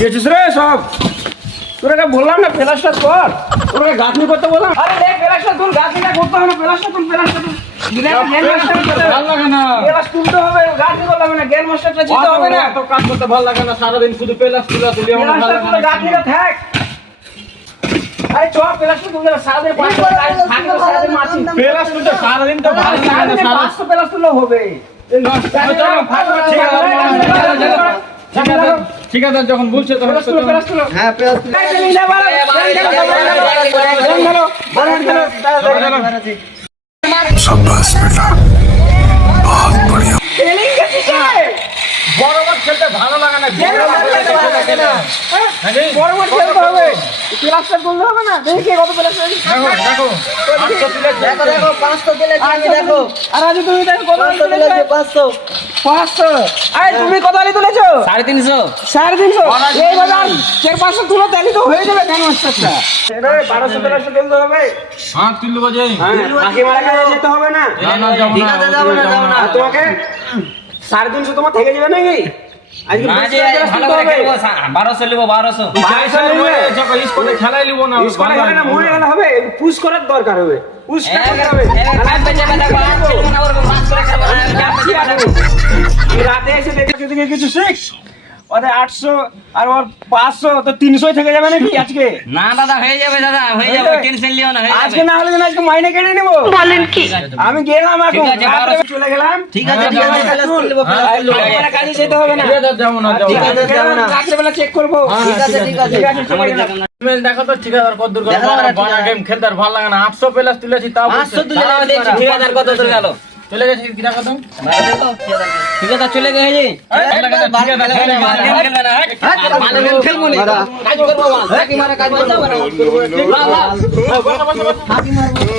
গেছিস রে সব? তোরা বললাম না ফ্ল্যাশটা কর, তোরা গাঁথনি করতে বললাম। আরে দেখ ফ্ল্যাশটা তুল, গাঁথনিটা করতে হবে না, ফ্ল্যাশটা তুল। ভালো লাগে না, ফ্ল্যাশ তুলতে হবে, গাঁথনি করতে হবে না, গ্যান মাস্টারটা জিতে হবে না। এত কাজ করতে ভালো লাগে না, সারাদিন শুধু ফ্ল্যাশ তুলি আমার ভালো লাগে না। গাঁথনিটা থাক। আরে চল ফ্ল্যাশটা তুলতে হবে, সারাদিন 500 টাকা থাকি তো সারাদিন মাছি। ফ্ল্যাশ তুলতে সারাদিন তো ভালো লাগে না, 500 ফ্ল্যাশ তুললে হবে। ঠিক আছে যখন বলছে তখন হ্যাঁ शाबाश बेटा बहुत बढ़िया বড় মাঠ খেলতে ভালো লাগে না, বড় মাঠ খেলতে হবে, প্লাস্টার করতে হবে না। দেখি কত প্লাস্টার, দেখো 800 তুলেছে, দেখো 500 তুলেছে, আমি দেখো। আর আজ তুমি দেখো কত তুলেছে, 500 500। আরে তুমি কত আলি তুলেছো? 350 350। এইভাবে আর 4-500 তুলো তাহলে তো হয়ে যাবে কেন মাস্টারটা। এরে 1200 প্লাস্টার তুলতে হবে। হ্যাঁ তুলতে বাজে, বাকি মারা কাছে যেতে হবে না। না যাও না, যাব না। তোমাকে 350 তোমার থেকে যাবে নাকি? আজকে ভালো করে খেলবো, 1200 লিবো, 1200 লিবো। যখন স্কোরে খেলাই লিবো না, স্কোরে খেলা না মরে গেলে হবে, পুশ করার দরকার হবে, পুশটা করতে হবে। কাজ বেজে দেখো আর খেলবো না, ওরকম পাস করে খেলবো না। রাতে এসে দেখে যদি কিছু শিখ, ওদের 800 আর ওর 500 তো 300 থেকে যাবে নাকি আজকে? না দাদা হয়ে যাবে, দাদা হয়ে যাবে, টেনশন লিও না, হয়ে যাবে। আজকে না হলে না আজকে মাইনে কেটে নেব। বলেন কি? আমি গেলাম এখন, চলে গেলাম। ঠিক আছে কাজে যেতে হবে না। যাবো না, রাত্রে বেলা চেক করবো। ঠিক আছে দেখো তো ঠিকাদার কত দূর বানা গেম খেলতে আর ভালো লাগে না। 800 প্লাস তুলেছি, তাও 500 তুলে দেখছি ঠিকাদার কত দূর গেল। চলে গেছে কিরা কত? ঠিকাদার চলে গেছে। খেলবো না, কাজ করবো, হাকি মারা কাজ করবো। হাকি মারবো।